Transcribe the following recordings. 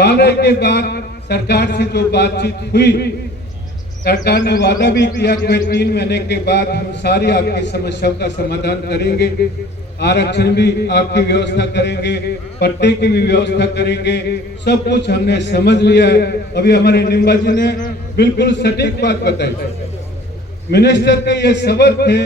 12 के बाद सरकार से जो बातचीत हुई, सरकार ने वादा भी किया कि 3 महीने के बाद हम सारी आपकी समस्याओं का समाधान करेंगे, आरक्षण भी आपकी व्यवस्था करेंगे, पट्टे की भी व्यवस्था करेंगे। सब कुछ हमने समझ लिया है। अभी हमारे निम्बा जी ने बिल्कुल सटीक बात बताई। मिनिस्टर के ये शब्द थे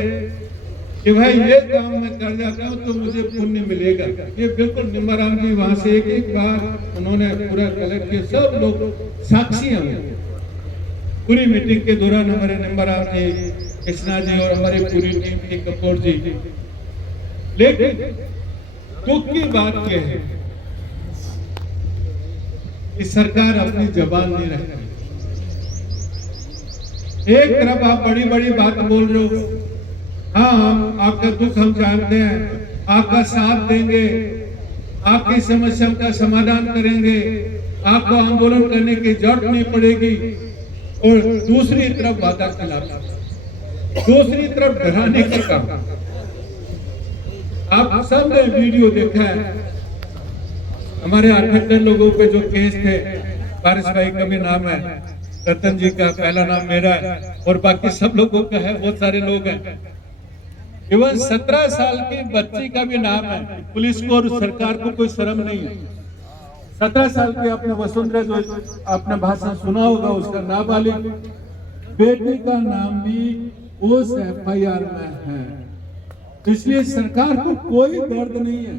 कि भाई ये काम मैं कर जाता हूँ तो मुझे पुण्य मिलेगा। ये बिल्कुल निम्बाराम जी वहां से एक बार उन्होंने पूरा कलेक्ट किया, सब लोग साक्षी हैं। पूरी मीटिंग के दौरान हमारे निम्बाराम जी, कृष्णा जी और हमारी पूरी टीम की कपूर जी। लेकिन दुख की बात यह है कि सरकार अपनी जबान नहीं रखती। एक तरफ आप बड़ी बड़ी बात बोल रहे हो, हाँ आपका दुख हम जानते हैं, आपका साथ देंगे, आपकी समस्या का समाधान करेंगे, आपको आंदोलन करने की जरूरत नहीं पड़ेगी। और दूसरी तरफ वादा खिलाफ, दूसरी तरफ डराने का काम। आप सब ने वीडियो देखा है, हमारे 78 लोगों पे जो केस थे, पारस भाई का भी नाम है, रतन जी का, पहला नाम मेरा है और बाकी सब लोगों का है, बहुत सारे लोग हैं। इवन 17 साल की बच्ची का भी नाम है। पुलिस को और सरकार को कोई शर्म नहीं है। 17 साल की आपने वसुंधरा जो आपने भाषण सुना होगा, उसका नाबालिग बेटी का नाम भी उस FIR में है। इसलिए सरकार को कोई दर्द नहीं है।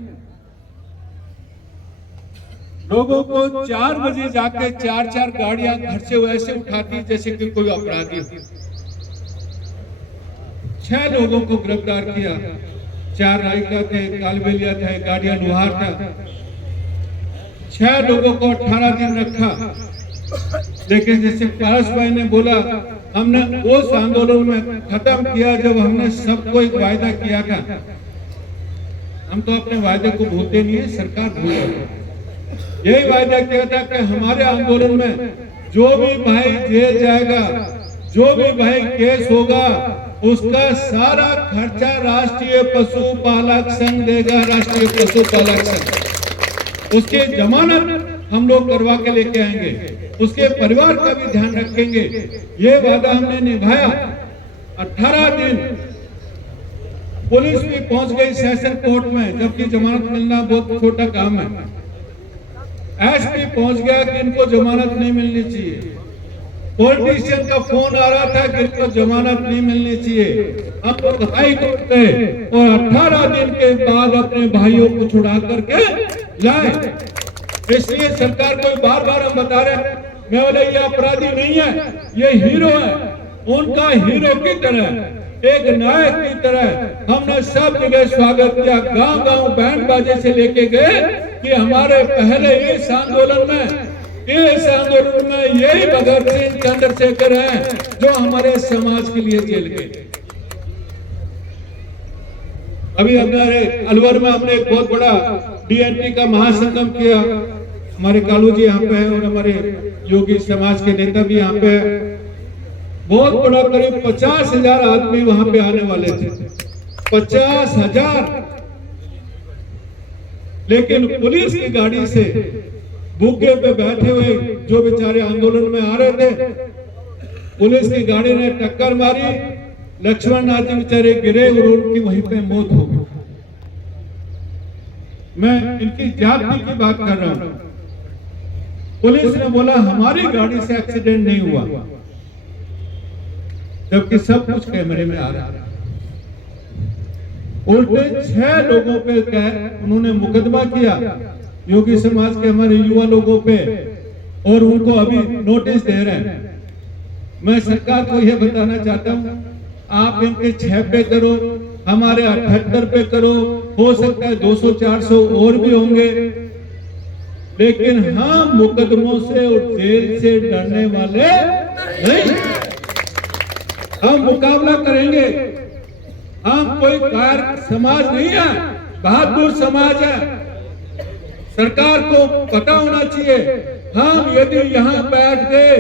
लोगों को 4 बजे जाके 4-4 गाड़ियां घर से वैसे उठाती जैसे कि कोई अपराधी। 6 लोगों को गिरफ्तार किया, 4 रायका थे, कालबेलिया था, गाड़ियां लुहार था। 6 लोगों को 18 दिन रखा। लेकिन जैसे पारस भाई ने बोला, हमने उस आंदोलन में खत्म किया जब हमने सबको एक वायदा किया था। हम तो अपने वायदे को भूलते नहीं है, सरकार भूल गई। यही वायदा किया था कि हमारे आंदोलन में जो भी भाई जेल जाएगा, जो भी भाई केस होगा, उसका सारा खर्चा राष्ट्रीय पशुपालक संघ देगा। राष्ट्रीय पशुपालक संघ उसकी जमानत हम लोग करवा के लेके आएंगे, उसके परिवार का भी ध्यान रखेंगे। ये वादा हमने निभाया। 18 दिन पुलिस भी पहुंच गई सेशन कोर्ट में, जबकि जमानत मिलना बहुत छोटा काम है। SP पहुंच गया कि इनको जमानत नहीं मिलनी चाहिए। पॉलिटिशियन का फोन आ रहा था कि इनको जमानत नहीं मिलनी चाहिए। हम लोग हाई कोर्ट गए और 18 दिन के बाद अपने भाइयों को छुड़ा करके लाए। इसलिए सरकार को बार बार हम बता रहे हैं, मैं बोले ये अपराधी नहीं है, ये हीरो है। उनका हीरो की तरह, एक नायक की तरह हमने सब जगह स्वागत किया। गांव गांव बैंड बाजे से लेके गए कि हमारे पहले इस आंदोलन में यही भगत सिंह, चंद्रशेखर हैं जो हमारे समाज के लिए जेल गए। अभी हमारे अलवर में हमने एक बहुत बड़ा DNT का महासंगम किया। हमारे कालू जी यहाँ पे हैं और हमारे योगी समाज के नेता भी यहाँ पे हैं। बहुत बड़ा, करीब 50,000 आदमी वहां पे आने वाले थे। 50,000। लेकिन पुलिस की गाड़ी से बुग्गे पे बैठे हुए जो बेचारे आंदोलन में आ रहे थे, पुलिस की गाड़ी ने टक्कर मारी। लक्ष्मण नाथ जी बेचारे गिरे और उनकी वहीं पे मौत हो गई। मैं इनकी जाति की बात कर रहा हूं। पुलिस ने बोला हमारी गाड़ी से एक्सीडेंट नहीं हुआ, जबकि सब कुछ कैमरे में आ रहा है। उल्टे 6 लोगों पे उन्होंने मुकदमा किया, योगी समाज के हमारे युवा लोगों पे, और उनको अभी नोटिस दे रहे हैं। मैं सरकार को यह बताना चाहता हूं, आप इनके 6 पे करो, हमारे 78 पे करो, हो सकता है 200-400 और भी होंगे। लेकिन हम मुकदमों से और जेल से डरने वाले नहीं। हम मुकाबला करेंगे। हम कोई कायर समाज नहीं है, बहादुर समाज है। सरकार को पता होना चाहिए, हम यदि यहाँ बैठ गए,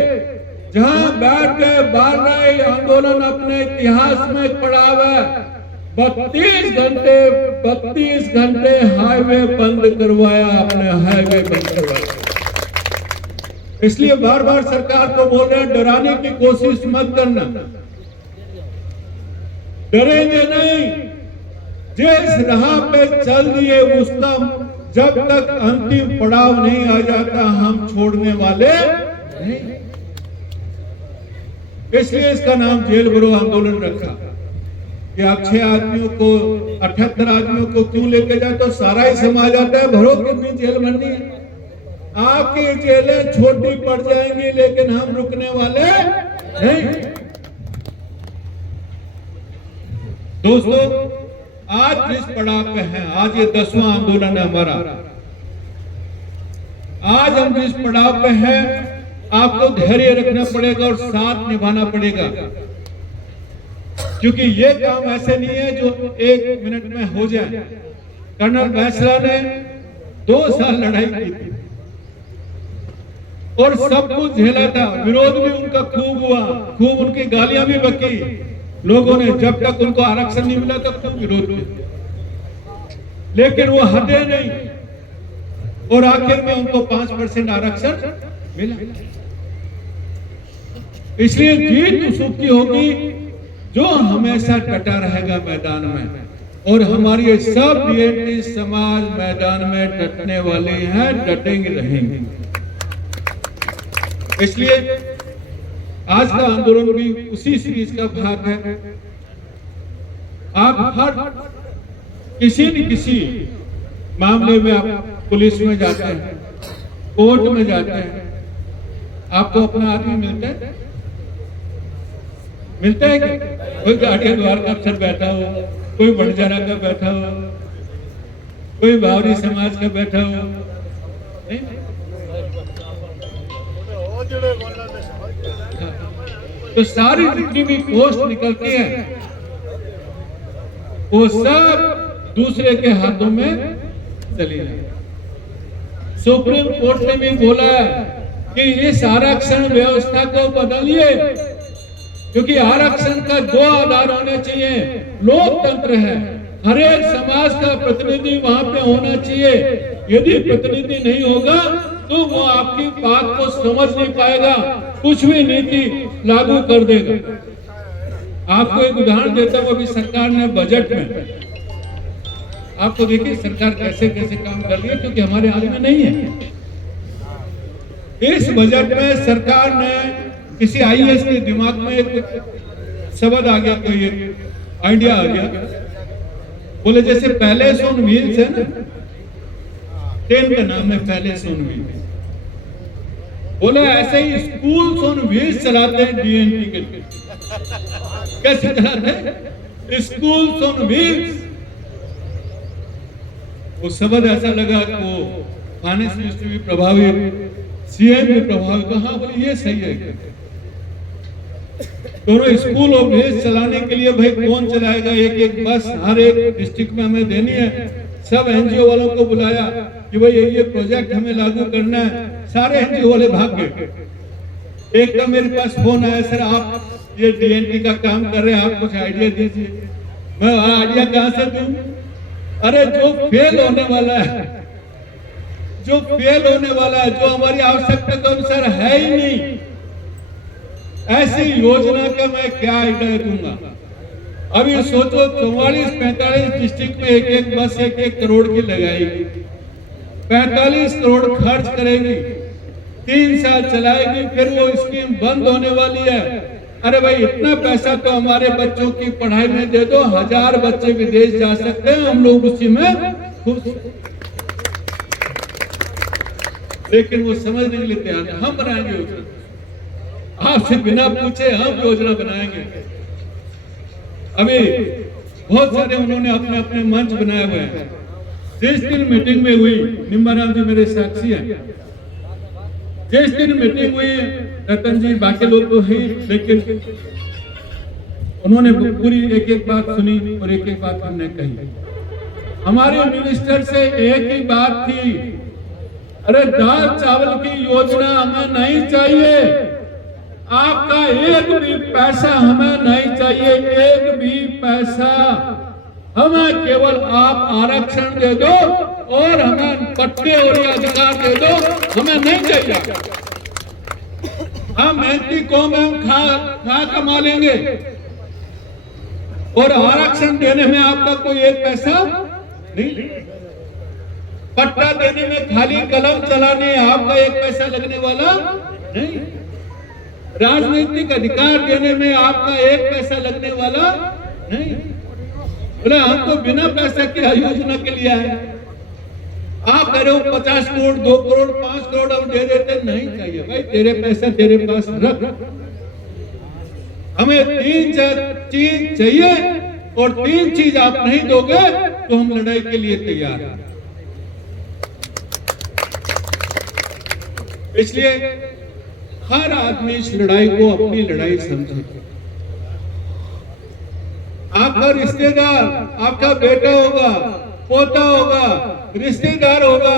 जहाँ बैठ गए, बार रहे आंदोलन अपने इतिहास में पड़ा हुआ है। 32 घंटे हाईवे बंद करवाया, आपने हाईवे बंद करवाया। इसलिए बार बार सरकार को बोल रहे हैं डराने की कोशिश मत करना। डरेंगे नहीं, जिस राह पे चल दिए उसका जब तक अंतिम पड़ाव नहीं आ जाता हम छोड़ने वाले नहीं। इसलिए इसका नाम जेल भरो आंदोलन रखा कि आप 6 आदमियों को 78 आदमियों को क्यों लेके जाए, तो सारा ही समाज आता है भरो कितनी जेल बननी है। आपकी जेलें छोटी पड़ जाएंगी लेकिन हम रुकने वाले नहीं। दोस्तों, आज जिस पड़ाव पे हैं, आज ये 10वां आंदोलन है हमारा, आज हम जिस पड़ाव पे हैं आपको धैर्य रखना पड़ेगा और साथ निभाना पड़ेगा, क्योंकि ये काम ऐसे नहीं है जो 1 मिनट में हो जाए। कर्नल वैसला ने 2 साल लड़ाई की थी और सब कुछ झेला था, विरोध भी उनका खूब हुआ, खूब उनकी गालियां भी बकी लोगों ने, जब तक उनको आरक्षण नहीं मिला तब तक विरोध किया, लेकिन वो हटे नहीं और आखिर में उनको 5% आरक्षण मिला। इसलिए जीत उसकी होगी जो हमेशा डटा रहेगा मैदान में, और हमारी सब बीएनटी समाज मैदान में डटने वाले हैं, डटेंगे रहेंगे। इसलिए आज का आंदोलन भी उसी सीरीज का भाग है। आप हर किसी न किसी मामले में आप पुलिस में जाते हैं, कोर्ट में जाते हैं, आपको अपना आदमी मिलता है क्या? कोई गाड़िया द्वार का अफसर बैठा हो, कोई बड़जारा का बैठा हो, कोई बावरी समाज का बैठा हो, नहीं? तो सारी जितनी भी पोस्ट निकलती है वो सब दूसरे के हाथों में चली जाए। सुप्रीम कोर्ट ने भी बोला कि इस आरक्षण व्यवस्था को बदलिए, क्योंकि आरक्षण का 2 आधार होने चाहिए। लोकतंत्र है, हर एक समाज का प्रतिनिधि वहां पे होना चाहिए। यदि प्रतिनिधि नहीं होगा तो वो आपकी बात को समझ नहीं पाएगा, कुछ भी नीति लागू कर देगा। आपको एक उदाहरण देता हूं, अभी सरकार ने बजट में, आपको देखिए सरकार कैसे कैसे काम कर रही है, क्योंकि हमारे हाथ में नहीं है। इस बजट में सरकार ने किसी आईएएस के दिमाग में एक शब्द आ गया, कोई आइडिया आ गया, बोले जैसे पैलेस ऑन व्हील्स है ना, ट्रेन का नाम है पैलेस ऑन व्हील्स, बोले ऐसे ही स्कूल्स ऑन व्हील्स चलाते हैं बीएनपी के लिए। कैसे चलाते हैं? Schools on wheels. वो शब्द ऐसा लगा कि वो फाइनेंस मिनिस्टर भी प्रभावित, सीएम भी प्रभावित, कहा बोले ये सही है। दोनों स्कूल ऑफ व्हील्स चलाने के लिए भाई कौन चलाएगा? एक बस हर एक डिस्ट्रिक्ट में हमें देनी है। सब एनजीओ वालों को बुलाया कि भाई ये प्रोजेक्ट हमें लागू करना है। सारे एनजीओ वाले भाग गए। एक तो मेरे पास फोन आया, सर आप ये डीएनटी का काम कर रहे हैं, आप कुछ आइडिया दीजिए। मैं आइडिया कहां से दूं? अरे जो फेल होने वाला है, जो फेल होने वाला है, जो हमारी आवश्यकता के अनुसार है ही नहीं, ऐसी योजना का मैं क्या आइडिया दूंगा? अभी सोचो 44-45 डिस्ट्रिक्ट में एक बस 1-1 करोड़ की लगाएगी, 45 करोड़ खर्च करेगी, 3 साल चलाएगी, फिर वो स्कीम बंद होने वाली है। अरे भाई इतना पैसा तो हमारे बच्चों की पढ़ाई में दे दो, 1000 बच्चे विदेश जा सकते हैं, हम लोग उसी में खुश। लेकिन वो समझने के लिए तैयार नहीं। हम बनाएंगे योजना, आपसे बिना पूछे हम योजना बनाएंगे। अभी बहुत सारे उन्होंने अपने अपने मंच बनाए हुए हैं। जिस दिन मीटिंग में हुई, निम्बाराम जी मेरे साक्षी हैं, जिस दिन मीटिंग हुई, रतन जी बाकी लोग तो ही, लेकिन उन्होंने पूरी एक बात सुनी और एक बात हमने कही। हमारे मिनिस्टर से एक ही बात थी, अरे दाल चावल की योजना हमें नहीं चाहिए, आपका एक भी पैसा हमें नहीं चाहिए, एक भी पैसा। हमें केवल आप आरक्षण दे दो और हमें पट्टे और अधिकार दे दो, हमें नहीं चाहिए। हम मेहनती कौम है, हम खा कमा लेंगे और आरक्षण देने में आपका कोई एक पैसा नहीं, पट्टा देने में खाली कलम चलाने आपका एक पैसा लगने वाला नहीं, राजनीतिक अधिकार देने में आपका एक पैसा लगने वाला नहीं। बोले हमको बिना पैसा की योजना के लिए है, आप कह रहे हो 50 करोड़ 2 करोड़ 5 करोड़ हम दे देते, नहीं चाहिए भाई, तेरे पैसा तेरे पास रख, हमें 3 चीज चाहिए और 3 चीज आप नहीं दोगे तो हम लड़ाई के लिए तैयार हैं। इसलिए हर आदमी इस लड़ाई को अपनी लड़ाई समझे। आपका रिश्तेदार, आपका बेटा होगा, पोता होगा, रिश्तेदार होगा,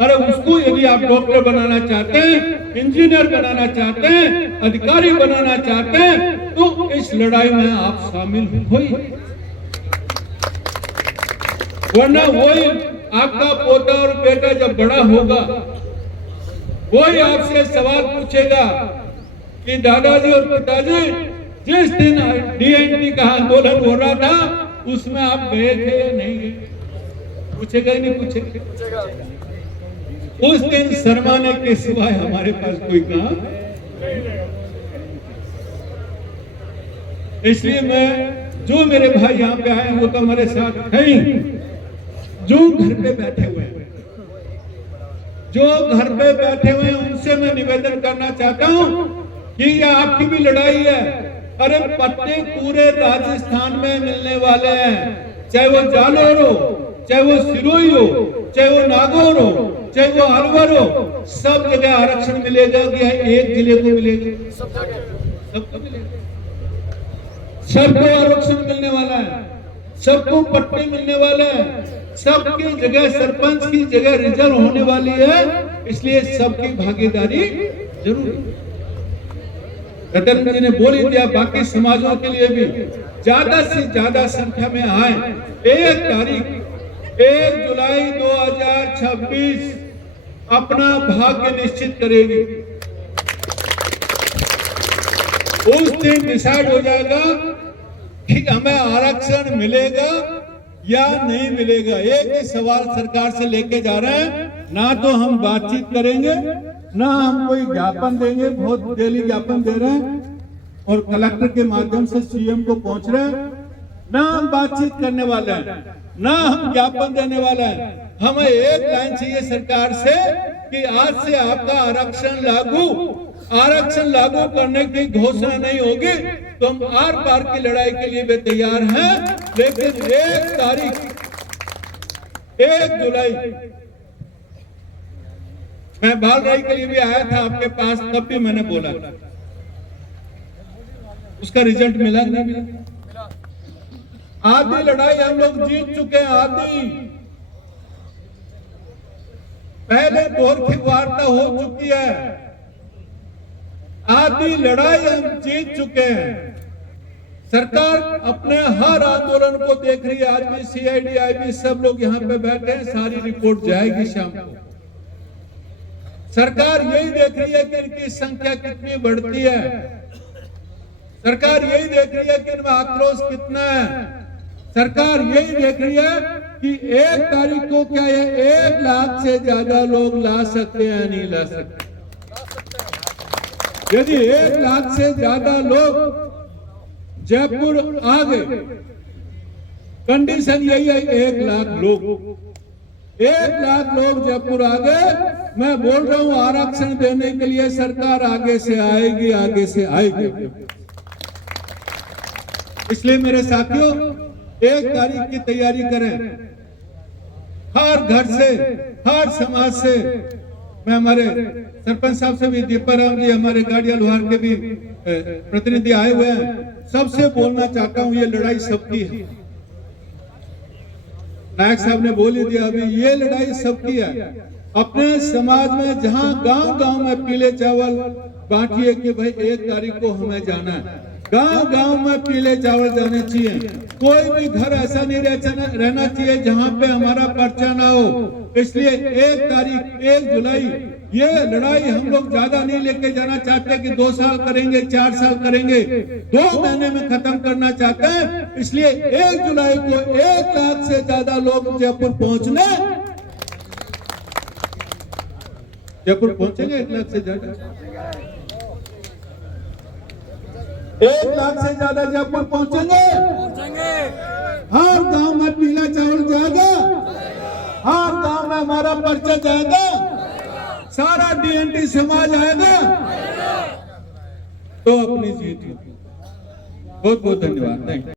अरे उसको यदि आप डॉक्टर बनाना चाहते हैं, इंजीनियर बनाना चाहते हैं, अधिकारी बनाना चाहते हैं, तो इस लड़ाई में आप शामिल होइए, वरना वही आपका पोता और बेटा जब बड़ा होगा वही आपसे सवाल पूछेगा कि दादाजी और पिताजी जिस दिन DND का आंदोलन हो रहा था उसमें आप गए थे या नहीं गए, पूछेगा ही नहीं पूछेगा। उस दिन शर्माने के सिवाय हमारे पास कोई काम। इसलिए मैं, जो मेरे भाई यहाँ पे आए वो तो हमारे साथ है ही, जो घर पे बैठे हुए हैं, जो घर पे बैठे हुए हैं उनसे मैं निवेदन करना चाहता हूं कि ये आपकी भी लड़ाई है। अरे पट्टे पूरे राजस्थान में मिलने वाले हैं, चाहे वो जालोर हो, चाहे वो सिरोही हो, चाहे वो नागौर हो, चाहे वो अलवर हो, सब जगह आरक्षण मिलेगा कि एक जिले को मिलेगा? सबको मिलेगा, सबको आरक्षण मिलने वाला है, सबको पट्टे मिलने वाले हैं, सबकी जगह सरपंच की जगह रिजर्व होने वाली है, इसलिए सबकी भागीदारी जरूरी है। रतन जी ने बोल ही दिया, बाकी समाजों के लिए भी ज्यादा से ज्यादा संख्या में आए। 1 जुलाई 2026 अपना भाग्य निश्चित करेगी। उस दिन डिसाइड हो जाएगा कि हमें आरक्षण मिलेगा या नहीं मिलेगा। एक ही सवाल सरकार से लेके जा रहे हैं, ना तो हम बातचीत करेंगे, ना हम कोई ज्ञापन देंगे, बहुत डेली ज्ञापन दे रहे हैं और कलेक्टर के माध्यम से CM को पहुंच रहे हैं, ना हम बातचीत करने वाले हैं, ना हम ज्ञापन देने वाले हैं। हमें एक लाइन चाहिए सरकार से कि आज से आपका आरक्षण लागू करने की घोषणा नहीं होगी तो हम आर पार की लड़ाई के लिए भी तैयार हैं, लेकिन 1 जुलाई मैं बाल राई के लिए भी आया था आपके पास, तब भी मैंने बोला उसका रिजल्ट मिला नहीं मिला। आधी लड़ाई हम लोग जीत चुके हैं, आधी पहले दौर की वार्ता हो चुकी है, आधी लड़ाई हम जीत चुके हैं। सरकार अपने हर आंदोलन को देख रही है। आज भी CID IB सब लोग यहाँ पे बैठे हैं, सारी रिपोर्ट जाएगी शाम को। सरकार यही देख रही है कि इनकी संख्या कितनी बढ़ती है, सरकार यही देख रही है कि इनमें आक्रोश कितना है, सरकार यही देख रही है कि 1 तारीख को क्या ये 1 लाख से ज्यादा लोग ला सकते हैं, नहीं ला सकते। यदि 1 लाख से ज्यादा लोग जयपुर आ गए, कंडीशन यही है 1 लाख लोग, 1 लाख लोग जयपुर आ गए, मैं बोल रहा हूं आरक्षण देने के लिए सरकार आगे से आएगी, आगे से आएगी। इसलिए मेरे साथियों 1 तारीख की तैयारी करें, हर घर से, हर समाज से। मैं हमारे सरपंच साहब से भी, दीपाराम जी हमारे गाड़िया लोहार के भी प्रतिनिधि आए हुए हैं, सबसे बोलना चाहता हूं ये लड़ाई सबकी है। नायक साहब ने बोल ही दिया अभी, ये लड़ाई सबकी है। अपने समाज में जहां गांव-गांव में पीले चावल बांटिए कि भाई 1 तारीख को हमें जाना है, गांव-गांव में पीले चावल जाने चाहिए। कोई भी घर ऐसा नहीं रहना चाहिए जहां पे हमारा पर्चा ना हो। इसलिए 1 तारीख 1 जुलाई ये लड़ाई हम लोग ज्यादा नहीं लेके जाना चाहते कि 2 साल करेंगे, 4 साल करेंगे, 2 महीने में खत्म करना चाहते हैं। इसलिए 1 जुलाई को 1 लाख से ज्यादा लोग जयपुर पहुंचने, जयपुर पहुंचेंगे 1 लाख से ज्यादा, 1 लाख से ज्यादा जयपुर पहुंचेंगे। हर गांव में पीला चावल जाएगा, हर गांव में हमारा पर्चा जाएगा, सारा डीएनटी समाज आएगा तो अपनी जीत होगी। बहुत बहुत धन्यवाद। Thank you.